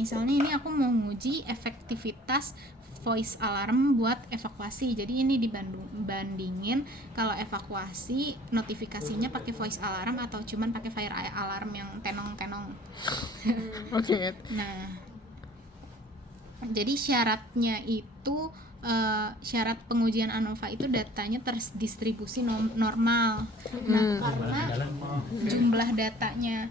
misalnya ini aku mau nguji efektivitas voice alarm buat evakuasi. Jadi ini dibandingin kalau evakuasi notifikasinya pakai voice alarm atau cuman pakai fire alarm yang tenong-tenong. Oke. Nah, jadi syaratnya itu syarat pengujian ANOVA itu datanya terdistribusi normal. Nah, karena jumlah datanya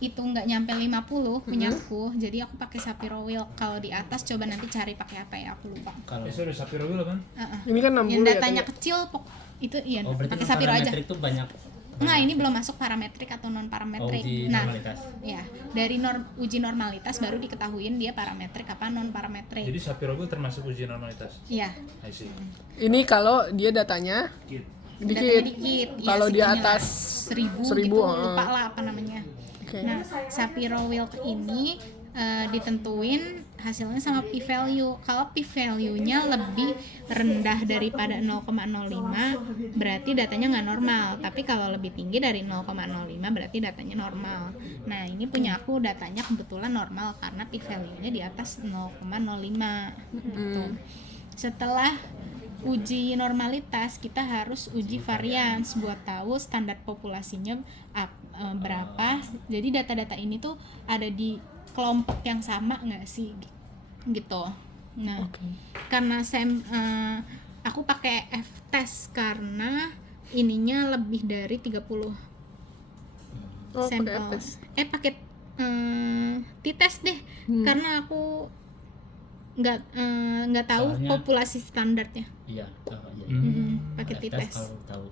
itu nggak nyampe 50 punyaku, jadi aku pakai Shapiro Wilk. Kalau di atas coba nanti cari pakai apa ya, aku lupa. Kalau sorry Shapiro Wilk kan? Ini kan 60 yang ya. datanya kecil itu iya, pakai Shapiro aja. Itu banyak. Nah, ini belum masuk parametrik atau non parametrik. Uji normalitas. Ya, dari uji normalitas baru diketahuin dia parametrik apa non parametrik. Jadi Shapiro Wilk termasuk uji normalitas. Iya. I see. Ini kalau dia datanya dikit. Kalau di atas 1000 gitu, lupa lah apa namanya. Okay. Nah, Shapiro Wilk ini ditentuin hasilnya sama p-value. Kalau p-value-nya lebih rendah daripada 0,05 berarti datanya nggak normal. Tapi kalau lebih tinggi dari 0,05 berarti datanya normal. Nah, ini punya aku datanya kebetulan normal karena p-value-nya di atas 0,05 gitu. Setelah uji normalitas, kita harus uji varians buat tahu standar populasinya berapa. Jadi data-data ini tuh ada di kelompok yang sama nggak sih gitu. Nah, karena aku pakai F-test karena ininya lebih dari 30 sampel. Pakai T-test deh, karena aku nggak tahu soalnya, populasi standarnya. Iya. Pakai T-test. Kalau tahu.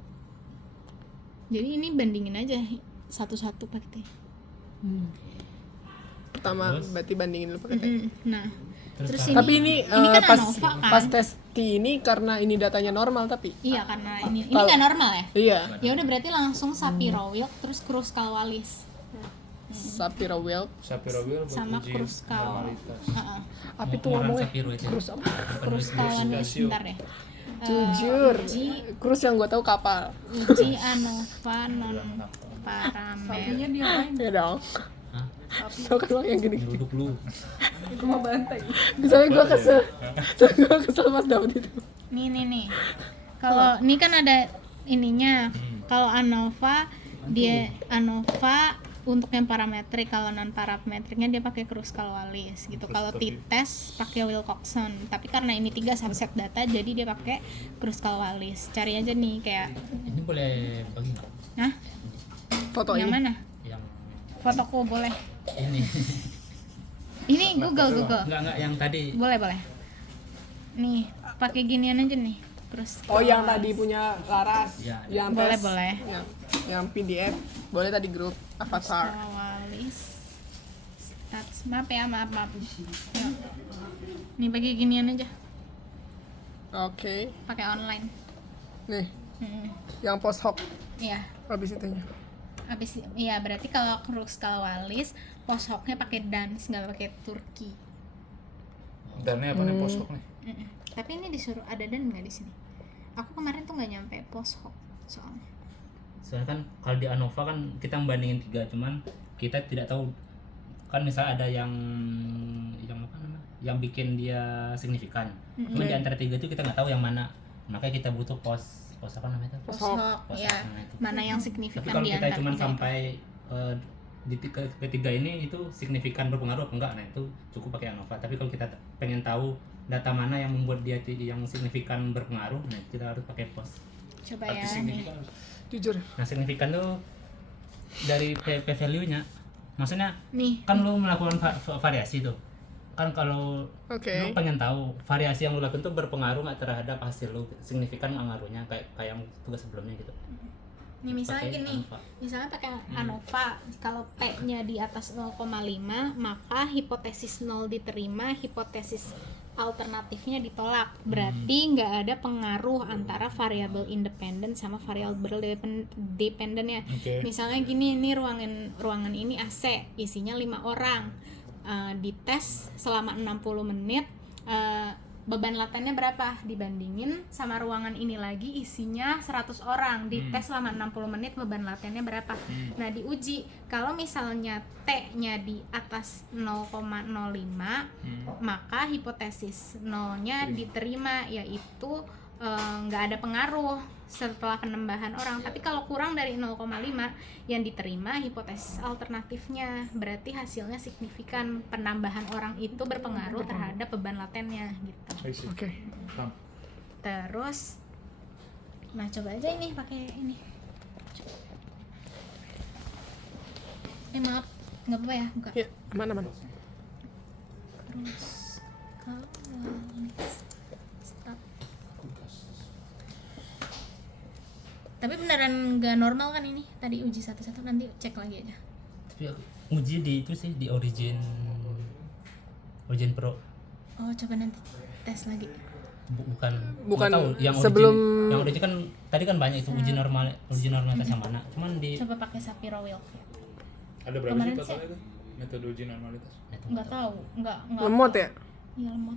Jadi ini bandingin aja satu-satu pakai T. Pertama berarti bandingin dulu pakai T. Nah, terus tapi ini kan ANOVA kan? Pas tes T ini karena ini datanya normal tapi. Iya, karena ini nggak normal ya. Iya. Ya udah berarti langsung Shapiro Wilk terus Kruskal-Wallis. Shapiro Wilk sama Kruskal. Apa itu ngomongnya? Kruskal-Wallis bentar ya. Jujur. Krus yang gue tahu kapal. Uji ANOVA non parameter. Sapinya diapain? Ya dong. Tau kan lo yang gini. Duduk lu. Itu mah bantai. Misalnya gue kesel pas dapet itu. Nih. Kalau ini kan ada ininya. Kalau ANOVA dia ANOVA untuk yang parametrik, kalau non parametriknya dia pakai Kruskal-Wallis gitu. Kalau T-test pakai Wilcoxon, tapi karena ini 3 subset data jadi dia pakai Kruskal-Wallis. Cari aja nih kayak ini boleh bagi nggak? Hah? Foto yang ini. mana? Yang fotoku boleh. Ini Google. Enggak yang tadi. Boleh. Nih, pakai ginian aja nih. Terus yang tadi punya Laras. Ya. Yang boleh. Yang PDF. Boleh tadi grup Avatar. Wallis. Stats. Maaf. Yuk. Nih pakai ginian aja. Oke. Pakai online. Nih. Yang post hoc. Iya. Habis itunya. Iya, berarti kalau Kruskal-Wallis post hoc-nya pakai Dance, nggak pakai Turki. Dannya apa nih post hoc nih? Tapi ini disuruh ada dan nggak di sini. Aku kemarin tuh nggak nyampe post hoc soalnya. Soalnya kan kalau di ANOVA kan kita membandingin 3, cuman kita tidak tahu kan misalnya ada yang apa namanya? Yang bikin dia signifikan. Cuma di antara 3 itu kita nggak tahu yang mana. Makanya kita butuh post apa namanya itu? Post hoc ya. Mana yang signifikan. Tapi kalau di kita antara cuma 3 sampai di ketiga ini itu signifikan berpengaruh apa enggak, nah itu cukup pakai ANOVA. Tapi kalau kita pengen tahu data mana yang membuat dia yang signifikan berpengaruh, nah kita harus pakai post. Coba ya nih. Jujur. Nah signifikan tuh dari p-value-nya, maksudnya nih kan lu melakukan variasi tuh kan, kalau lu pengen tahu variasi yang lu lakukan tuh berpengaruh nggak terhadap hasil lu, signifikan nggak ngaruhnya kayak yang tugas sebelumnya gitu. Nih misalnya gini, misalnya pakai ANOVA, kalau P-nya di atas 0,5 maka hipotesis 0 diterima, hipotesis alternatifnya ditolak. Berarti nggak ada pengaruh antara variabel independen sama variabel dependennya. Misalnya gini, ini ruangan ini AC, isinya 5 orang. Dites selama 60 menit beban latihannya berapa dibandingin sama ruangan ini lagi isinya 100 orang dites selama 60 menit beban latihannya berapa. Nah diuji kalau misalnya T-nya di atas 0,05 maka hipotesis nolnya diterima, yaitu nggak ada pengaruh setelah penambahan orang. Tapi kalau kurang dari 0,5 yang diterima hipotesis alternatifnya, berarti hasilnya signifikan, penambahan orang itu berpengaruh terhadap beban latennya gitu. Oke. Terus nah coba aja ini pakai ini. Maaf nggak apa-apa ya, buka. Ya, aman. Terus kalau start. Tapi beneran nggak normal kan ini? Tadi uji satu-satu, nanti cek lagi aja. Tapi aku uji di itu sih di Origin Pro. Oh coba nanti tes lagi. Bukan Bukan nggak tahu yang sebelum- yang Origin kan tadi kan banyak itu uji normalitas yang mana. Cuman di Coba pakai Sapiro Wilk. Ada berapa Kemarin sih sih- totalnya itu metode uji normalitas? Nggak tahu, nggak Lemot ya? Iya lemot.